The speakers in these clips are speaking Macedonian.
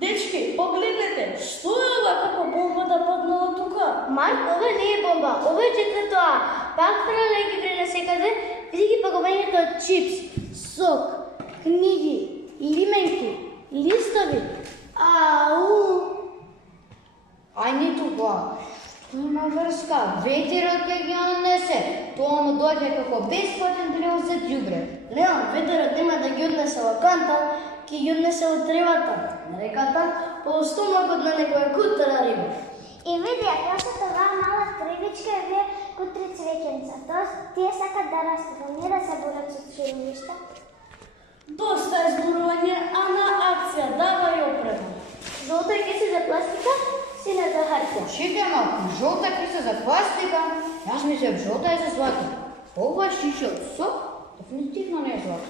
Дечки, погледнете, што е ова како бомба да паднала тука? Марк, ова не е бомба, ова е четврто А. Пак фрле ги пренесекаде, види ги пакувањето од чипс, сок, книги, лименки, листови. Ау! Ај не тука. Што има врска? Ветерот ќе ги однесе. Тоа му дојде како бесплатен превоз за ѓубре. Леон, ветерот нема да ги однесе во канта, ќе ги однесе од тревата, на реката, по стомакот на некоја кутара риба. И види, ако се това мала кривичка вие кутри цвеќенца, тоа тие сакат да растат, не да се борат со чирилишта. Доста е зборување, а на акција, давај опрема. Жолта е кеса за пластика, сина за хартија. Чекај малку, жолта киса за пластика, јас мислев жолта е за злато. Ова шише од сок, дефинитивно не е злато.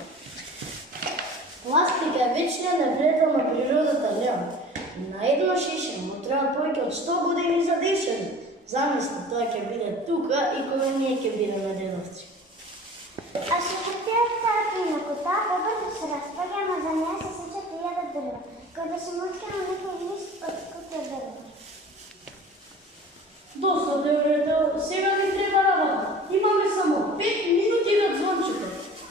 Пластика е вечна непријател на природата, Леон. На едно шише му треба повеќе од 100 години за дишење. Замисли, тоа ќе биде тука и кога ние ќе бидеме дедовци. А што хартијата инаку таа побрзо се распаѓа, ама за неја се сечат 1000 дрва, кој да се моткаме некој лист од кутија дрва. Доста добре, сега ни треба работа. Имаме само 5 минути до звончето.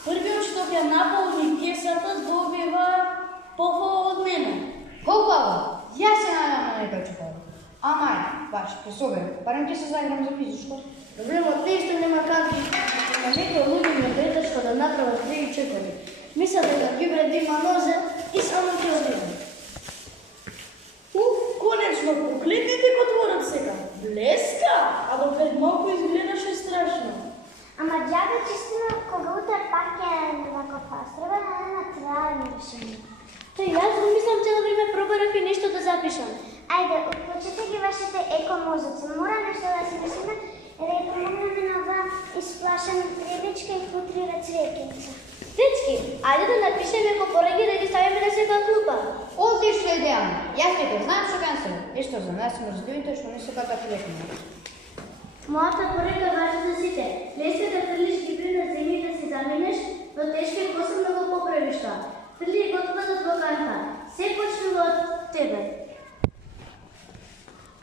Првиот што ќе наполни кесата добива похвала од мене. Хубаво, јас се најдам на некој чупало. Амај, баш, ќе соберам, барем ќе се заиграм за физичко. Проблемот не е што нема канти, но некој луѓе ми претешко да направат 3 и 4. Мисля дека ѓубрето има нозе и само ќе одиме. Конечно, погледнете го дворот сега. Блеска, а допред малку изгледаше страшно. Ама џабе чистина кога утре пак ќе вако фас, треба да не трајно решение. Тој јас го мислам цело време пробарав и нешто да запишам. Ајде, уклучете ги вашите еко-мозоци. Мора нешто да се мислиме и да ја помогнеме на ова исплашена кривичка и кутрира цвеќенца. Дечки, ајде да напишеме како пораки да ги ставиме на секоја клупа. Одлична идеја. Јас ќе знам што ќе се. Нешто за нас мрзливите што не се така флекни. Мојата порека важи за сите. Не се да фрлиш гибри на земја да се заменеш, но тешко е посебно го поправиш тоа. Фрли го отпадот во канта. Се почнува од тебе.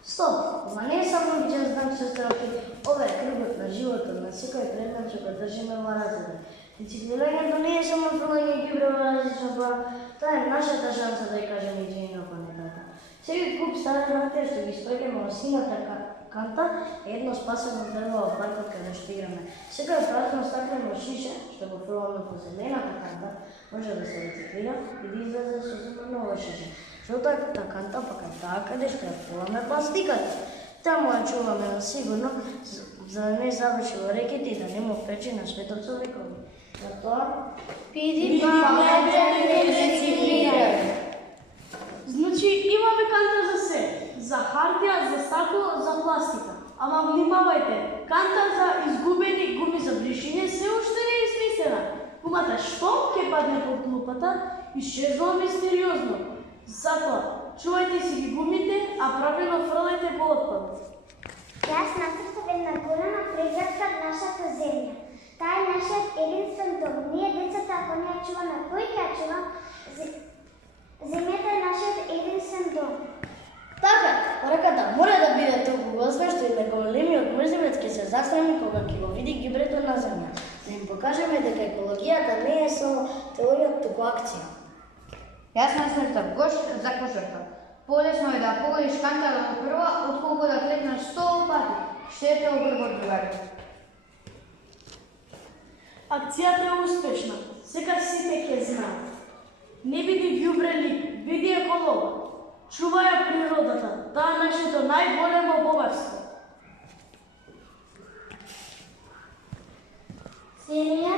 Стоп, ова не е само виден знак сестралки. Ова е кръгот на животот, на секој предмет што го држиме во разреда. Рециклирањето не е само фрлање ѓубре во различна бора, тоа е нашата шанса да ја кажеме идеја на планетата. Секој куп стара хартија што ги спојќаме во сината канта е едно спасено дрво во паркот каде што играме. Секој празно стаклено шише што го фрламе по зелената канта може да се рециклира и да излезе сосема ново шише. Жолтата канта пак е таа каде што ја фрламе пластиката. Таму ја чуваме на сигурно за да не заврши во реките и да не му пречи на светот со векови. Затоа Биди паметен и рециклирај. Значи имаме канта за се, за хартија, за стакло, за пластика. Ама внимавајте, канта за изгубени гуми за бришење се уште не е смислена. Гумата штом ќе падне под клупата, исчезнува мистериозно. Затоа, чувајте си ги гумите, а правилно фрлајте го отпад. Јас нацртав една голема преградка од нашата земја. Таа е нашиот единствен дом. Ние децата, ако не ја чуваме, кој ќе ја чува? Земјата е нашиот единствен дом. Така, пораката мора да биде толку голема што и неголемиот мрзелец ќе се засрами кога ќе го види ѓубрето на земја. Да им покажеме дека екологијата не е само теорија, туку акција. Јас насртав гош за кошарка. Полесно е да погодиш кантата во прва, отколку да клетнеш 100 пати. Ще те обрбот, другари. Акцијата е успешна. Сега сите ќе знаат. Не биди ѓубре лик, биди еколог. Чувај природата, таа е нашето најголемо богатство. Земја